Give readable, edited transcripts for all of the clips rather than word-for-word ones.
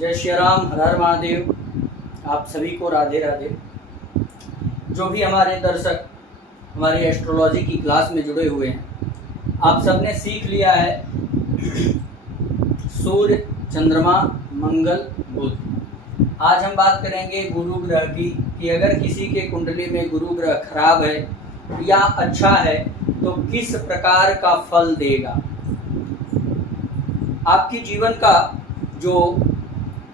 जय श्री राम, हर हर महादेव। आप सभी को राधे राधे। जो भी हमारे दर्शक हमारे एस्ट्रोलॉजी की क्लास में जुड़े हुए हैं, आप सबने सीख लिया है सूर्य, चंद्रमा, मंगल, बुध। आज हम बात करेंगे गुरु ग्रह की कि अगर किसी के कुंडली में गुरु ग्रह खराब है या अच्छा है तो किस प्रकार का फल देगा। आपकी जीवन का जो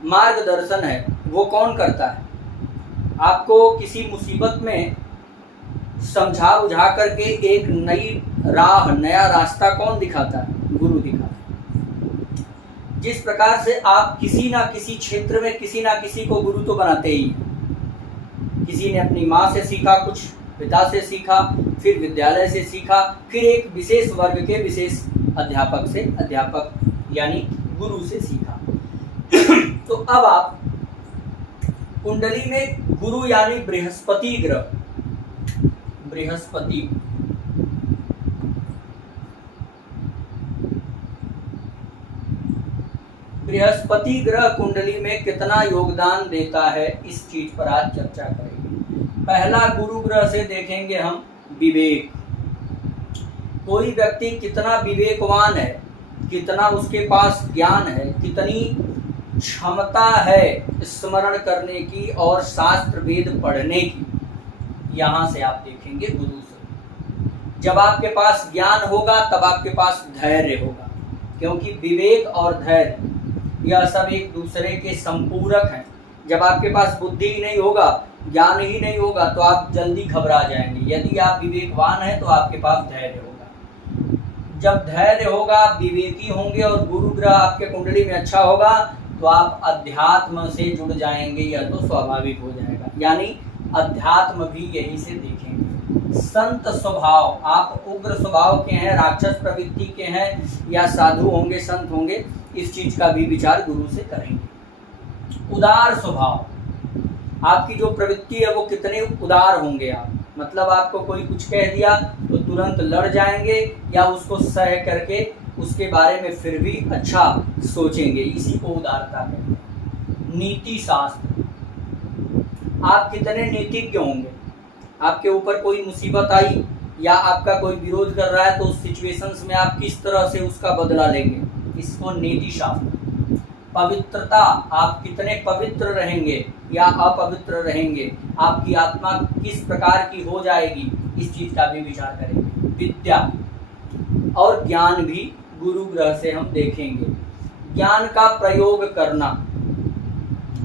मार्गदर्शन है वो कौन करता है? आपको किसी मुसीबत में समझा बुझा करके एक नई राह, नया रास्ता कौन दिखाता है? गुरु दिखाता है। जिस प्रकार से आप किसी ना किसी क्षेत्र में किसी ना किसी को गुरु तो बनाते ही हैं। किसी ने अपनी माँ से सीखा, कुछ पिता से सीखा, फिर विद्यालय से सीखा, फिर एक विशेष वर्ग के विशेष अध्यापक से, अध्यापक यानी गुरु से सीखा। तो अब आप कुंडली में गुरु यानी बृहस्पति ग्रह, बृहस्पति ग्रह कुंडली में कितना योगदान देता है, इस चीज पर आज चर्चा करेंगे। पहला गुरु ग्रह से देखेंगे हम विवेक। कोई व्यक्ति कितना विवेकवान है, कितना उसके पास ज्ञान है, कितनी क्षमता है स्मरण करने की और शास्त्र वेद पढ़ने की, यहाँ से आप देखेंगे गुरु से। जब आपके पास ज्ञान होगा तब आपके पास धैर्य होगा, क्योंकि विवेक और धैर्य यह सब एक दूसरे के संपूरक हैं। जब आपके पास बुद्धि ही नहीं होगा, ज्ञान ही नहीं होगा तो आप जल्दी घबरा जाएंगे। यदि आप विवेकवान हैं तो आपके पास धैर्य होगा। जब धैर्य होगा, आप विवेकी होंगे और गुरु ग्रह आपके कुंडली में अच्छा होगा तो आप अध्यात्म से जुड़ जाएंगे। यह तो स्वाभाविक हो जाएगा, यानी अध्यात्म भी यही से देखेंगे। संत स्वभाव, आप उग्र स्वभाव के हैं, राक्षस प्रवृत्ति के हैं या साधु होंगे, संत होंगे, इस चीज का भी विचार गुरु से करेंगे। उदार स्वभाव, आपकी जो प्रवृत्ति है वो कितने उदार होंगे आप, मतलब आपको कोई कुछ कह दिया तो तुरंत लड़ जाएंगे या उसको सह करके उसके बारे में फिर भी अच्छा सोचेंगे, इसी को उदारता कहते हैं। नीति शास्त्र, आप कितने नीतिज्ञ होंगे। आपके ऊपर कोई मुसीबत आई या आपका कोई विरोध कर रहा है तो उस सिचुएशंस में आप किस तरह से उसका बदला लेंगे, इसको नीति शास्त्र। पवित्रता, आप कितने पवित्र रहेंगे या अपवित्र रहेंगे, आपकी आत्मा किस प्रकार की हो जाएगी, इस चीज का भी विचार करेंगे। विद्या और ज्ञान भी गुरु ग्रह से हम देखेंगे। ज्ञान का प्रयोग करना,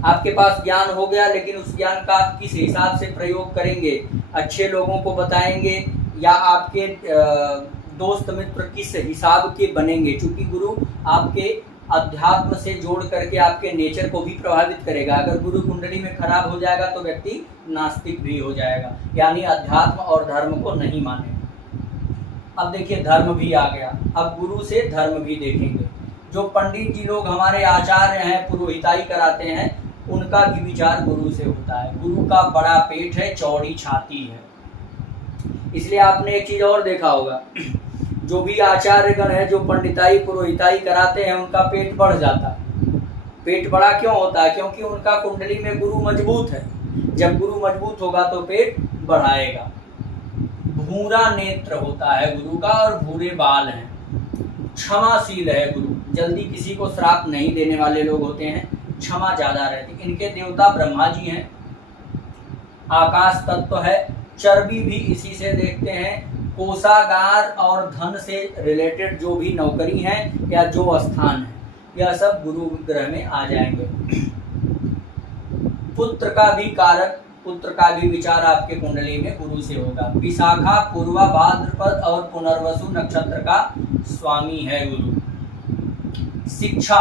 आपके पास ज्ञान हो गया लेकिन उस ज्ञान का आप किस हिसाब से प्रयोग करेंगे, अच्छे लोगों को बताएंगे या आपके दोस्त मित्र किस हिसाब के बनेंगे, क्योंकि गुरु आपके अध्यात्म से जोड़ करके आपके नेचर को भी प्रभावित करेगा। अगर गुरु कुंडली में खराब हो जाएगा तो व्यक्ति नास्तिक भी हो जाएगा, यानी अध्यात्म और धर्म को नहीं मानेगा। अब देखिए धर्म भी आ गया, अब गुरु से धर्म भी देखेंगे। जो पंडित जी लोग हमारे आचार्य हैं, पुरोहिताई कराते हैं, उनका भी विचार गुरु से होता है। गुरु का बड़ा पेट है, चौड़ी छाती है। इसलिए आपने एक चीज और देखा होगा, जो भी आचार्यगण है, जो पंडिताई पुरोहिताई कराते हैं, उनका पेट बढ़ जाता है। पेट बड़ा क्यों होता है? क्योंकि उनका कुंडली में गुरु मजबूत है। जब गुरु मजबूत होगा तो पेट बढ़ाएगा। भूरा नेत्र होता है गुरु का और भूरे बाल हैं। क्षमाशील है गुरु, जल्दी किसी को श्राप नहीं देने वाले लोग होते हैं, क्षमा ज्यादा रहती। इनके देवता ब्रह्मा जी हैं। आकाश तत्व है, चर्बी भी इसी से देखते हैं। कोषागार और धन से रिलेटेड जो भी नौकरी है या जो स्थान है, यह सब गुरु ग्रह में आ जाएंगे। पुत्र का भी कारक, पुत्र का भी विचार आपके कुंडली में गुरु से होगा। विशाखा, पूर्वा, भाद्रपद और पुनर्वसु नक्षत्र का स्वामी है गुरु। शिक्षा,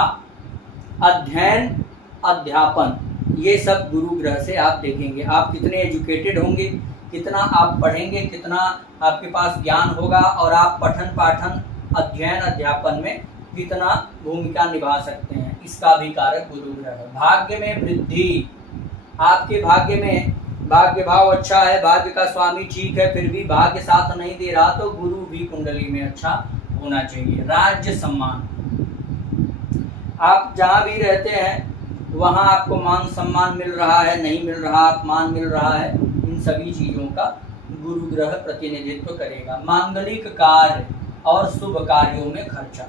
अध्ययन, अध्यापन, ये सब गुरु ग्रह से आप देखेंगे। आप कितने एजुकेटेड होंगे, कितना आप पढ़ेंगे, कितना आपके पास ज्ञान होगा और आप पठन पाठन, अध्ययन, अध्यापन में कितना भूमिका निभा सकते हैं, इसका भी कारक गुरु ग्रह है। भाग्य में वृद्धि, आपके भाग्य में भाग्य भाव अच्छा है, भाग्य का स्वामी ठीक है, फिर भी भाग्य साथ नहीं दे रहा तो गुरु भी कुंडली में अच्छा होना चाहिए। राज्य सम्मान, आप जहाँ भी रहते हैं वहाँ आपको मान सम्मान मिल रहा है, नहीं मिल रहा, अपमान मिल रहा है, इन सभी चीज़ों का गुरु ग्रह प्रतिनिधित्व करेगा। मांगलिक कार्य और शुभ कार्यों में खर्चा,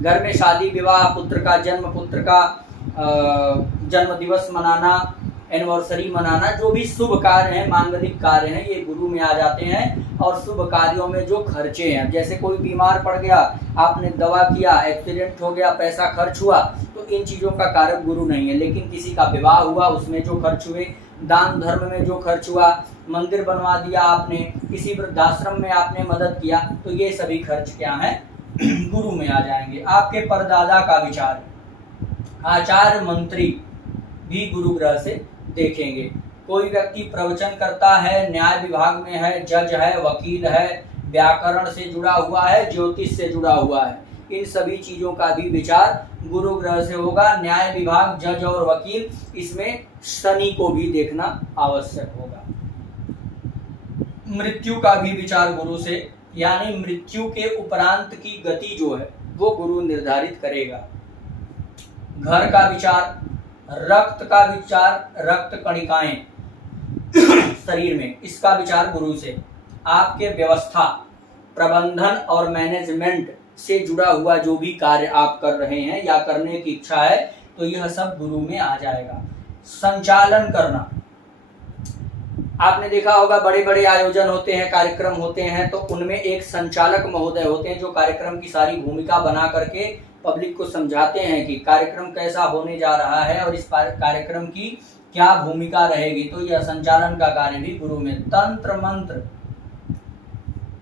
घर में शादी विवाह, पुत्र का जन्म, पुत्र का जन्म दिवस मनाना, एनिवर्सरी मनाना, जो भी शुभ कार्य हैं, मांगलिक कार्य हैं, ये गुरु में आ जाते हैं। और शुभ कार्यों में जो खर्चे हैं, जैसे कोई बीमार पड़ गया, आपने दवा किया, एक्सीडेंट हो गया, पैसा खर्च हुआ, तो इन चीज़ों का कारक गुरु नहीं है। लेकिन किसी का विवाह हुआ, उसमें जो खर्च हुए, दान धर्म में जो खर्च हुआ, मंदिर बनवा दिया आपने, किसी वृद्धाश्रम में आपने मदद किया, तो ये सभी खर्च क्या हैं, गुरु में आ जाएंगे। आपके परदादा का विचार, आचार्य मंत्री भी गुरु ग्रह से देखेंगे। कोई व्यक्ति प्रवचन करता है, न्याय विभाग में है, जज है, वकील है, व्याकरण से जुड़ा हुआ है, ज्योतिष से जुड़ा हुआ है, इन सभी चीजों का भी विचार गुरु ग्रह से होगा। न्याय विभाग, जज और वकील, इसमें शनि को भी देखना आवश्यक होगा। मृत्यु का भी विचार गुरु से, यानी मृत्यु के उपरांत की गति जो है वो गुरु निर्धारित करेगा। घर का विचार, रक्त का विचार, रक्त कणिकाएं शरीर में, इसका विचार गुरु से। आपके व्यवस्था, प्रबंधन और मैनेजमेंट से जुड़ा हुआ जो भी कार्य आप कर रहे हैं या करने की इच्छा है, तो यह सब गुरु में आ जाएगा। संचालन करना, आपने देखा होगा बड़े बड़े आयोजन होते हैं, कार्यक्रम होते हैं, तो उनमें एक संचालक महोदय होते हैं जो कार्यक्रम की सारी भूमिका बना करके पब्लिक को समझाते हैं कि कार्यक्रम कैसा होने जा रहा है और इस कार्यक्रम की क्या भूमिका रहेगी। तो यह संचालन का कार्य भी गुरु में। तंत्र मंत्र,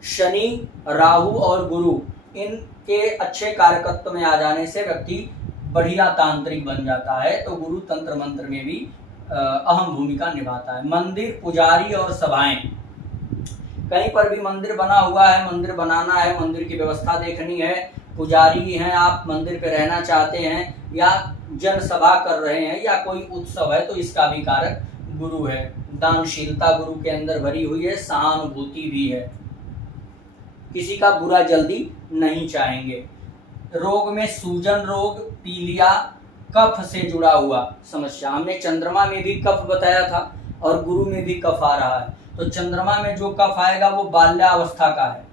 शनि, राहु और गुरु, इनके अच्छे कारकत्व में आ जाने से व्यक्ति बढ़िया तांत्रिक बन जाता है। तो गुरु तंत्र मंत्र में भी अहम भूमिका निभाता है। मंदिर, पुजारी और सभाएं, कहीं पर भी मंदिर बना हुआ है, मंदिर बनाना है, मंदिर की व्यवस्था देखनी है, पुजारी हैं आप, मंदिर पे रहना चाहते हैं, या जनसभा कर रहे हैं, या कोई उत्सव है, तो इसका भी कारक गुरु है। दानशीलता गुरु के अंदर भरी हुई है, सहानुभूति भी है, किसी का बुरा जल्दी नहीं चाहेंगे। रोग में सूजन रोग, पीलिया, कफ से जुड़ा हुआ समस्या, हमने चंद्रमा में भी कफ बताया था और गुरु में भी कफ आ रहा है। तो चंद्रमा में जो कफ आएगा वो बाल्यावस्था का है।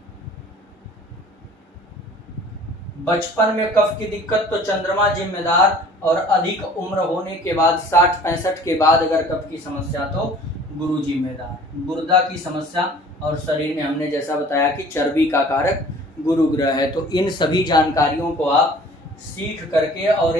बचपन में कफ की दिक्कत तो चंद्रमा जिम्मेदार, और अधिक उम्र होने के बाद 60-65 के बाद अगर कफ की समस्या तो गुरु जिम्मेदार। गुर्दा की समस्या और शरीर में हमने जैसा बताया कि चर्बी का कारक गुरु ग्रह है। तो इन सभी जानकारियों को आप सीख करके और